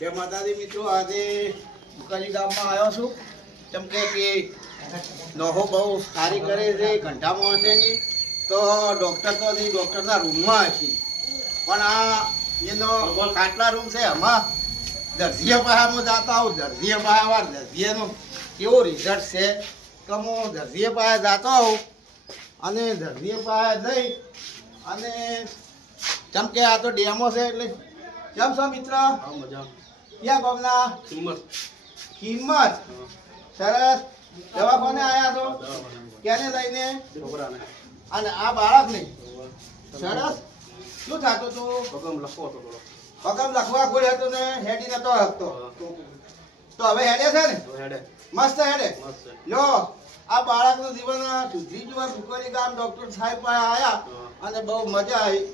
જય માતાજી મિત્રો, આજે મુકાજી ગામમાં આવ્યો છું. કેમ કે નોહો બહુ સારી કરે છે ઘંટામાં હશે નહીં તો ડૉક્ટર તો નહીં ડૉક્ટરના રૂમમાં હશે. પણ આ એનો ખાટલા રૂમ છે એમાં દર્દીએ પાહામાં જતા આવું દર્દીએ પાહા દર્દીએનું કેવો રિઝલ્ટ છે? કે હું દર્દીએ પાસે જતો આવું. અને દર્દીએ પાસે જઈ, અને કેમ કે આ તો ડેમો છે એટલે. કેમ છો મિત્ર? ક્યાં ગામના કિંમત. સરસ. દવાખાને આયા છો ક્યાંને લઈને? અને આ બાળકને? સરસ. શું થતું હતું પગમ લખવા કોઈ હતું ને? હેડી નતો હતો તો હવે હેડે છે ને? હેડે. મસ્ત હેડે? લો આ બાળકનું જીવન સુધરી જવા ભૂકોરી ગામ ડોક્ટર સાહેબ પાસે આયા અને બહુ મજા આવી.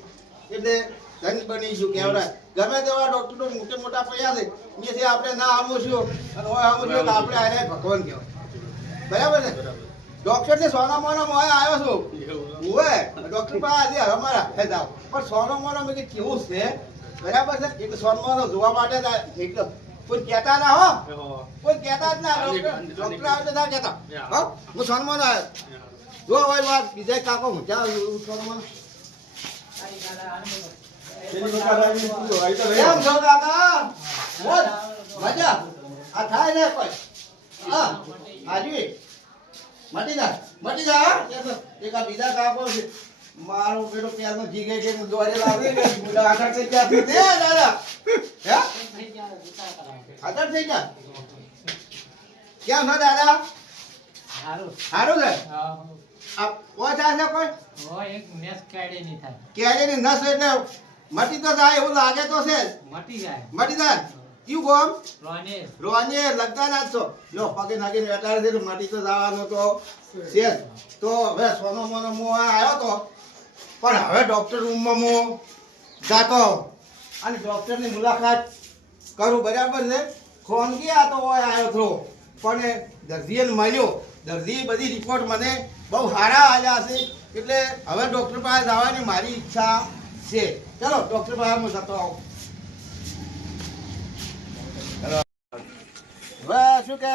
એટલે ધન બનીશું કેવડા ગમે તેવા ડોક્ટરો મોટા મોટા પૈસા છે અહીંયાથી આપણે ના છું અને હોય આવું છું આપણે આને ભગવાન કહેવાય. બરાબર ને ડોક્ટર ને સોના મોના મોયા આવ્યો છું. હોય ડોક્ટર પાસે આજે અમારા મારા હે જાવ પણ સોનો મોનો મેં કેવું છે? બરાબર છે? એટલે સોનો મોનો જોવા માટે એટલે કોઈ કહેતા ના હો. કોઈ કહેતા જ ના ડોક્ટર આવે તો ના કહેતા. હો. હું સોનો મોનો આવ્યો. જો હવે વાત બીજા કાકો હું ત્યાં સોનો મોનો કેમ છો કાકા? બોલ મજા. આ થાય ને કોઈ? હા. હાજી. મટી જા મટી જા એક આ બીજા કાકો છે. મારો પેલો ક્યારનો જીગે છે ને દોરે ને મુલા આગળ થઈ ગયા છે. દે દાદા. હે? આગળ થઈ જા. કેમ છો દાદા? સારું છે? આ કોઈ? થાય છે કોઈ ક્યારે ની નસ એટલે મટી તો જાય એવું લાગે તો છે જ. મટી જાય. કયું ગોમ? રોને લગતા ના છો. લો પગે નાખીને વેટાડે છે મટી તો જવાનો તો છે તો હવે સોનો મોનો મો આવ્યો તો. પણ હવે ડોક્ટર રૂમમાં મો જાતો. અને ડોક્ટરની મુલાકાત કરું બરાબર છે? ફોન ગયા તો આવ્યો થો પણ દર્દીએ મળ્યો. દર્દી બધી રિપોર્ટ મને બહુ સારા આવ્યા છે. એટલે હવે ડોક્ટર પાસે જવાની મારી ઈચ્છા છે. ચલો ડોક્ટર ભાઈ હું જતો આવું. હવે શું કે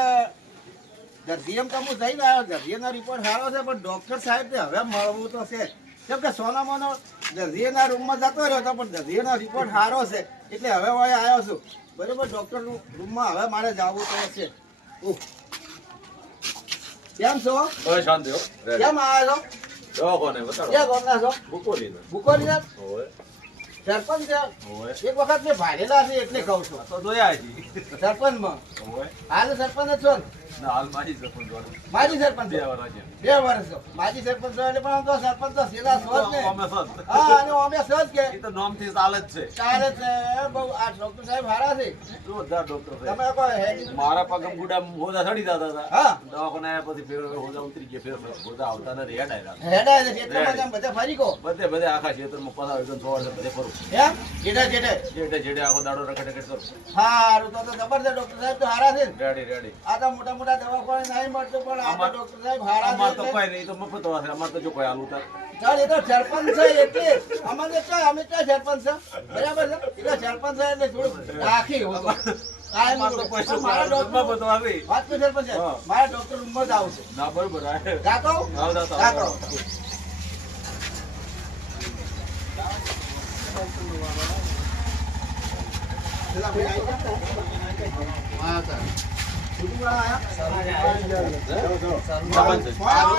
દર્દીએમ તો હું જઈને આવ્યો દર્દીનો રિપોર્ટ સારો છે પણ ડોક્ટર સાહેબ હવે મળવું તો છે. કેમ કે સોના મોનો દર્દીના રૂમમાં જતો રહ્યો હતો પણ દર્દીનો રિપોર્ટ સારો છે એટલે હવે હું આવ્યો છું. બરાબર ડોક્ટર રૂમમાં હવે મારે જવું તો છે. કેમ છો? હવે શાંતિ કેમ આવ્યો છો? બતાડો. ક્યાં ગામના છો? ભૂકોલી ભૂખોરી ના હોય સરપંચ એક વખત મેં ભારેલા છે એટલે કહું છું. તો જોયા સરપંચમાં. હાલ સરપંચ જ છો ને? ના મારી સરપંચ વાળું. માજી સરપંચ બે છો. વાર આજે બે વર્ષ માજી સરપંચ એટલે પણ આમ તો સરપંચ તો સીધા છો ને. અમે સત હા અને અમે છો કે. એ તો નામથી ચાલે જ છે. ચાલે છે. બહુ આ ડોક્ટર સાહેબ હારા છે. જોરદાર ડોક્ટર છે. તમે કોઈ મારા પગમ ગુડા હોદા સડી જતા હતા. હા. દવાખાને આવ્યા પછી ફેર હોદા ઉતરી ગયા ફેર હોદા આવતા આવ્યા ખેતરમાં જેમ બધા ફરી ગો બધે બધે આખા ખેતરમાં પસાર એકદમ સવાર બધે ફરું. એમ? જેડે જેડે જેડે જેડે આખો દાડો રખડ રખડ કરું તો તો જબરદસ્ત ડોક્ટર સાહેબ તો હારા છે રેડી રેડી આ તો મોટા મોટા દવાખાને નહીં મળતું પણ આ ડોક્ટર સાહેબ હારા અમાર તો કોઈ નહીં તો મફત વાત છે અમાર તો જો કોઈ હાલ ઉતાર ચાલ એ તો સરપંચ છે એટલે અમને તો અમે તો સરપંચ છે. બરાબર છે? એ તો સરપંચ છે એટલે થોડું રાખી એવું તો. કાયમ અમાર તો પૈસો મારા ડોક્ટર મફત આવે વાત તો સરપંચ છે. હા. મારા ડોક્ટર જ આવશે ના બરોબર જાતો જાતો? હા સર. મારો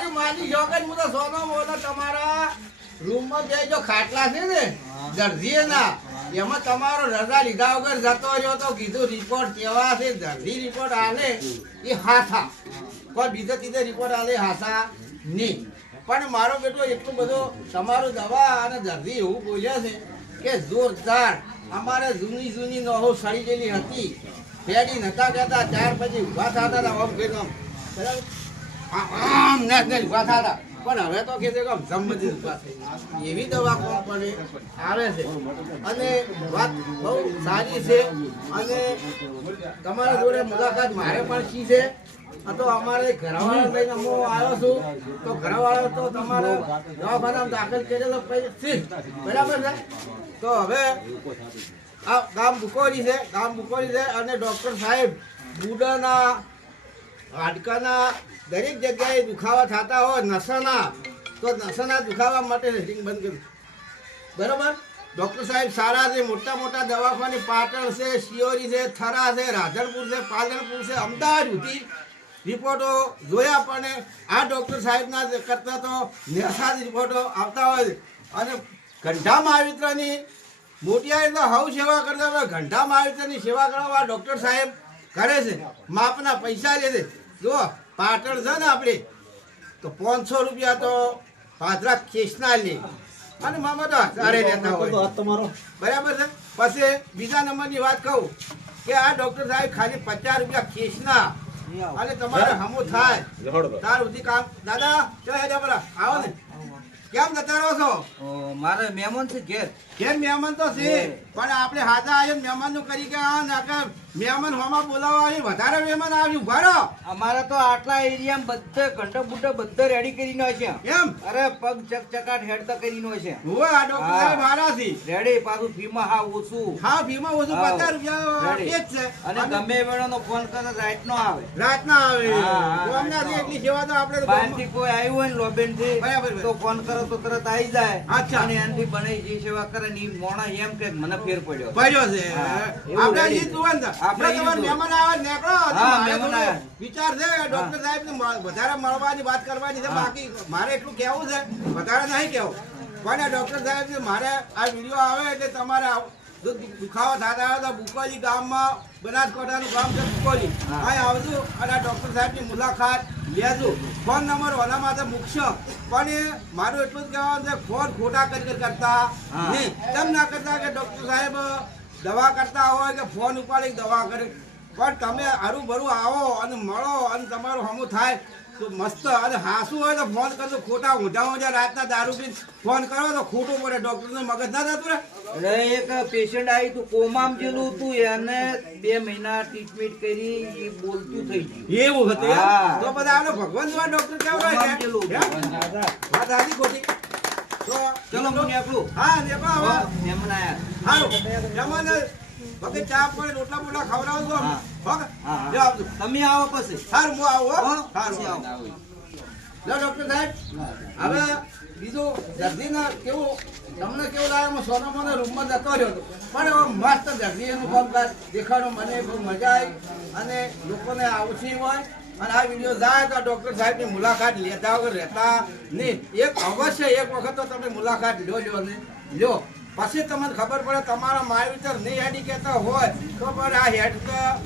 જ માની જોગન હું તો સોનો મોનો તમારા રૂમમાં જઈ જો ખાટલા છે ને દર્દીએ ના. એમાં તમારો રજા લીધા વગર જતો રહ્યો તો કીધું રિપોર્ટ કેવા છે દર્દી રિપોર્ટ આલે, એ હાથા. કોઈ બીજા કીધે રિપોર્ટ આલે, હાથા નહીં. પણ મારો બેટો એટલું બધો, તમારો દવા અને દર્દી એવું બોલ્યા છે કે જોરદાર. અમારે જૂની જૂની નહો સડી ગયેલી હતી. ફેરી નતા કહેતા ત્યાર પછી ઊભા થતા હતા, ઓમ આમ ને ઊભા થતા પણ હવે તો કે છે કે સંબંધિત ઊભા થઈ એવી દવા કંપની આવે છે. અને વાત બહુ સારી છે. અને તમારા જોડે મુલાકાત મારે પણ કી છે. તો અમારે ઘરવાળા લઈને હું આવ્યો છું. તો ઘરવાળો તો તમારે દવાખાનામાં દાખલ કરેલો બરાબર છે? તો હવે આ ગામ બુકોરી છે. ગામ બુકોરી છે અને ડૉક્ટર સાહેબ બુડાના હાડકાના દરેક જગ્યાએ દુખાવા થતા હોય નસાના તો નસાના દુખાવા માટે રેટિંગ બંધ કર્યું બરાબર? ડૉક્ટર સાહેબ સારા છે, મોટા મોટા દવાખાને પાટણ છે, શિયોરી છે, થરા છે, રાધનપુર છે, પાલનપુર છે, અમદાવાદ સુધી રિપોર્ટો જોયા પણ આ ડૉક્ટર સાહેબના કરતાં તો નિરસાદ રિપોર્ટો આવતા હોય છે. અને ઘંટા મહાવિત્રની મોટી તો હવ સેવા કરતા ઘંટા મહાવિત્રની સેવા કરવા ડૉક્ટર સાહેબ કરે છે. માપના પૈસા લે છે. જો પાટણ છે ને આપણે તો પાંચસો રૂપિયા તો પાદરા લે અને મામા તો હજારે લેતા હોય. બરાબર છે? પછી બીજા નંબરની વાત કહું કે આ ડોક્ટર સાહેબ ખાલી પચાસ રૂપિયા કેશના. અને તમારે હમો થાય. તાર સુધી કામ. દાદા ચો હે બોલા આવો ને કેમ જતા રહો છો? મારે મહેમાન છે ઘેર. કેમ મહેમાન તો છે. પણ આપણે હાજા આવીને મહેમાનનું કરી નકર મહેમાન હોમાં બોલાવવા આવી વધારે મહેમાન આવ્યું ભરો અમારે તો આટલા એરિયામાં બધે ઘંટો બુટો બધે રેડી કરીને હોય છે એમ? અરે પગ ચકચકાટ હેડતા કરીને હોય છે હોય આ ડોક્ટર હારાથી રેડી પાછું ફીમાં હા ઓછું. હા ફીમાં ઓછું પચાસ રૂપિયા એ છે. અને ગમે વેળાનો ફોન કરે રાત નો આવે. રાત નો આવે. એટલી સેવા તો આપણે બહારથી કોઈ આવ્યું હોય ને લોબેનથી બરાબર. તો ફોન કરો તો તરત આવી જાય. અને એનાથી બને જે સેવા કરે ને મોણા એમ કે મને ફેર પડ્યો. પડ્યો છે. આપણે રેડી. ઈ જ આપણે તમારે મહેમાન આવે નીકળો. મહેમાન વિચાર છે. ડોક્ટર સાહેબ ને વધારે મળવાની વાત કરવાની છે. બાકી મારે એટલું કેવું છે. વધારે નહીં કેવું પણ ડોક્ટર સાહેબ મારે આ વીડિયો આવે એટલે તમારે જો દુખાવો થતા હોય તો બુકોલી ગામમાં બનાસકાંઠાનું ગામ છે બુકોલી હા. અહીં આવજો અને આ ડોક્ટર સાહેબની મુલાકાત લેજો ફોન નંબર ઓના માટે મૂકશો. પણ એ મારું એટલું જ કહેવાનું છે ફોન ખોટા કરી કરી કરતા નહીં. તેમ ના કરતા કે ડૉક્ટર સાહેબ દવા કરતા હોય કે ફોન ઉપાડી દવા કરે. પણ તમે હરું ભરું આવો અને મળો અને તમારું હમું થાય. તો મસ્ત અને હાસુ હોય તો ફોન કરજો. ખોટા ઊંધા ઊંધા રાતના દારૂ પી ફોન કરો તો ખોટું પડે ડૉક્ટરનું મગજ ના થતું રે? અરે એક પેશન્ટ આવી તું કોમામ જેલું હતું એને બે મહિના ટ્રીટમેન્ટ કરી એ બોલતું થઈ ગયું. એવું હતું તો બધા આપણે ભગવાન જેવા ડોક્ટર કેવડા કોમામ એમ? હતું. વાત સાચી ખોટી? ચલો હું નીકળું. હા નીકળો હવે. મહેમાન આયા સારું જમાને વખત ચા પાણી રોટલા બોટલા ખવડાવજો હા. હોકે? હા, હા. જો આવજો. તમે આવો પછી. સારું હું આવું હો. હો? સારું આવો. લો ડોક્ટર સાહેબ. હવે બીજું દર્દીને કેવું તમને કેવું લાગે? હું સોનો મને રૂમમાં જતો રહ્યો હતો. પણ એવો મસ્ત દર્દી એનું કામકાજ દેખાડો મને બહુ મજા આવી. અને લોકોને આવશી હોય. અને આ વીડિયો જાય તો ડોક્ટર સાહેબની મુલાકાત લેતા વગર રહેતા નહીં. એક અવશ્ય એક વખત તો તમે મુલાકાત લો લ્યો ને. લ્યો. પછી તમને ખબર પડે તમારા માયવીતર નહીં હેડી કહેતા હોય તો પણ આ હેડ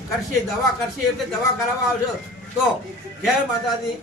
કરશે, દવા કરશે એટલે દવા કરાવવા આવશો તો, જય માતાજી.